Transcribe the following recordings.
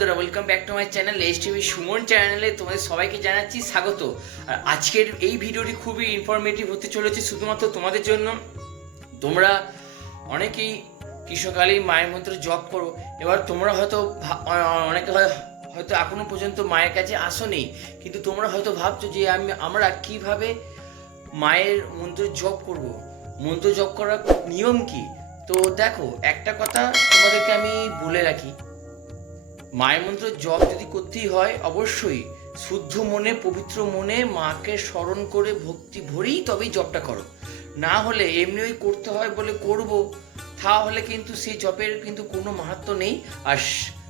বন্ধুরা welcome back to my channel S TV Suman চ্যানেলে তোমাদের সবাইকে জানাচ্ছি স্বাগত। আর আজকের এই ভিডিওটি খুবই ইনফরমেটিভ হতে চলেছে শুধুমাত্র তোমাদের জন্য। তোমরা অনেকেই কৃষ্ণকালী মায়ের মন্ত্র জপ করো, এবার তোমরা হয়তো অনেকে হয় হয়তো এখনও পর্যন্ত মায়ের কাছে আসোনি, কিন্তু তোমরা হয়তো ভাবছ যে আমি আমরা কীভাবে মায়ের মন্ত্র জপ করব? মন্ত্র জপ করার নিয়ম কি? তো দেখো, একটা কথা তোমাদেরকে আমি বলে রাখি। মায়ের মন্ত্র জপ যদি করতেই হয়, অবশ্যই। শুদ্ধ মনে, পবিত্র মনে মাকে স্মরণ করে ভক্তি ভরেই তবেই জপটা করো। না হলে এমনি ওই করতে হয় বলে করব। তাহলে কিন্তু সেই জপের কিন্তু কোনো মাহাত্ম নেই। আর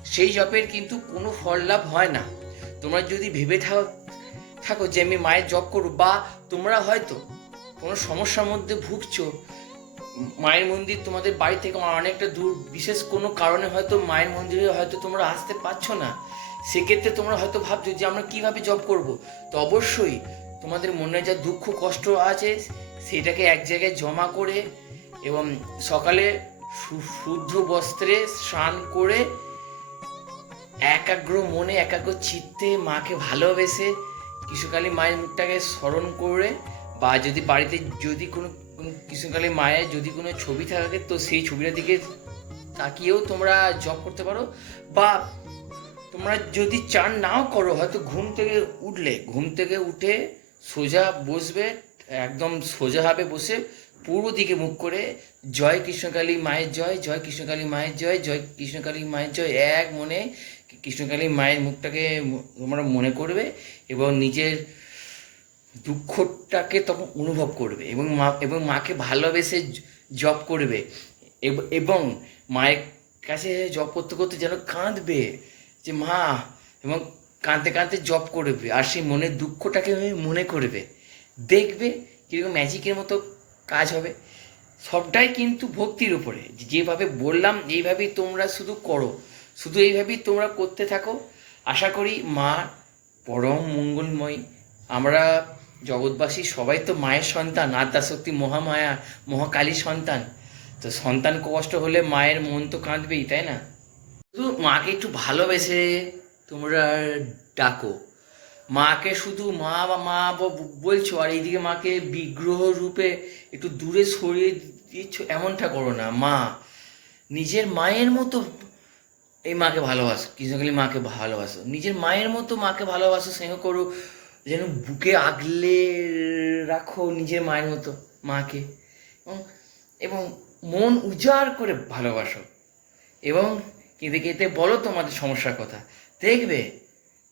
সেই জপের কিন্তু কোনো ফল লাভ হয় না। তোমরা যদি ভেবে থাক- থাকো যে আমি মায়ের জপ করব, বা তোমরা হয়তো কোনো সমস্যার মধ্যে ভুগছো মায়ের মন্দির তোমাদের বাড়ি থেকে অনেকটা দূর। বিশেষ কোনো কারণে হয়তো মায়ের মন্দিরে হয়তো তোমরা আসতে পারছ না। সেক্ষেত্রে তোমরা হয়তো ভাবছ যে আমরা কীভাবে জব করব। তো অবশ্যই তোমাদের মনে যা দুঃখ, কষ্ট আছে, সেটাকে এক জায়গায় জমা করে এবং সকালে শুদ্ধ বস্ত্রে স্নান করে একাগ্র মনে, একাগ্র চিত্তে মাকে ভালোবেসে কৃষ্ণকালী মায়ের মুখটাকে স্মরণ করে বা যদি বাড়িতে যদি কোনো কৃষ্ণকালী মায়ের যদি কোনো ছবি থাকে, তো সেই ছবিটার দিকে তাকিয়েও তোমরা জব করতে পারো। বা তোমরা যদি চান নাও করো, হয়তো ঘুম থেকে উঠলে, ঘুম থেকে উঠে সোজা বসবে, একদম সোজাভাবে বসে পূর্ব দিকে মুখ করে জয় কৃষ্ণকালী মায়ের জয় জয় কৃষ্ণকালী মায়ের জয় জয় কৃষ্ণকালী মায়ের জয়, এক মনে কৃষ্ণকালী মায়ের মুখটাকে তোমরা মনে করবে এবং নিজের দুঃখটাকে তখন অনুভব করবে এবং মা, এবং মাকে ভালোবেসে জপ করবে। এবং মায়ের কাছে জপ করতে করতে যেন কাঁদবে যে, মা, এবং কাঁদতে কাঁদতে জপ করবে আর সেই মনের দুঃখটাকে মনে করবে। দেখবে কীরকম ম্যাজিকের মতো কাজ হবে। সবটাই কিন্তু ভক্তির উপরে। যেভাবে বললাম, এইভাবেই তোমরা শুধু করো। শুধু এইভাবেই তোমরা করতে থাকো। আশা করি মা পরম মঙ্গলময়। আমরা জগৎবাসী সবাই তো মায়ের সন্তান আদ্যাশক্তি মহামায়া, মহাকালী সন্তান। তো সন্তান কষ্ট হলে মায়ের মন তো কাঁদবেই, তাই না? শুধু মাকে একটু ভালোবেসে তোমরা ডাকো। মাকে শুধু মা বা মা বলছো, আর এইদিকে মাকে বিগ্রহ রূপে একটু দূরে সরিয়ে দিচ্ছ, এমনটা করো না। মা, নিজের মায়ের মতো এই মাকে ভালোবাসো, কৃষ্ণকালী মাকে ভালোবাসো। নিজের মায়ের মতো মাকে ভালোবাসো, স্নেহ করো যেন বুকে আগলে রাখো নিজের মায়ের মতো, মাকে। এবং এবং মন উজাড় করে ভালোবাসো। এবং কেঁদে কেঁদে বলো তোমাদের সমস্যার কথা। দেখবে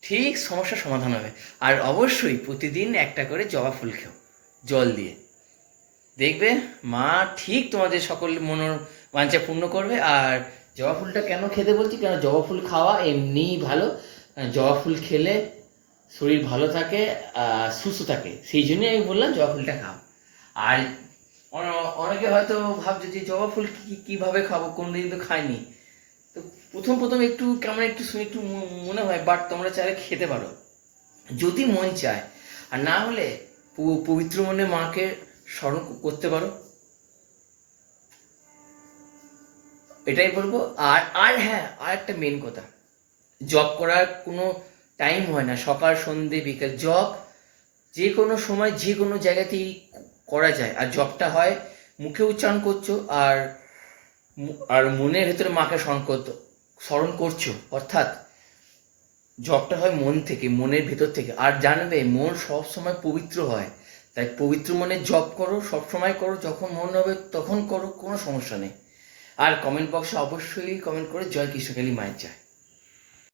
ঠিক সমস্যার সমাধান হবে। আর অবশ্যই প্রতিদিন একটা করে জবা ফুল খেও, জল দিয়ে। দেখবে মা ঠিক তোমাদের সকল মনোর বাঞ্ছা পূর্ণ করবে। আর জবা ফুলটা কেন খেতে বলছি? কেন জবা ফুল খাওয়া এমনিই ভালো। জবা ফুল খেলে শরীর ভালো থাকে সুস্থ থাকে। সেই জন্যই আমি বললাম জবা ফুলটা খাও। আর অনেকে হয়তো ভাবছে যে জবা ফুল কি- কীভাবে খাব? কোনদিন তো খাইনি। তো প্রথম প্রথম একটু কেমন একটু শুনে, একটু মনে হয়, বাট তোমরা চাইলে খেতে পারো। যদি মন চায়, আর না হলে পবিত্র মনে মাকে স্মরণ করতে পারো। এটাই বলব। আর আর হ্যাঁ আর একটা মেন কথা। জব করার কোনো টাইম হয় না, সকাল সন্ধে বিকেল জব যে কোনো সময়, যে কোনো জায়গাতেই করা যায়। আর জবটা হয় মুখে উচ্চারণ করছ আর আর মনের ভেতরে মাকে স্মরণ করতো স্মরণ করছ। অর্থাৎ জবটা হয় মন থেকে, মনের ভেতর থেকে। আর জানবে, মন সব সময় পবিত্র হয়। তাই পবিত্র মনে জব করো, সব সময় করো, যখন মন হবে তখন করো, কোনো সমস্যা নেই। আর কমেন্ট বক্সে অবশ্যই কমেন্ট করে জয় কৃষ্ণকালী মায়ের যায়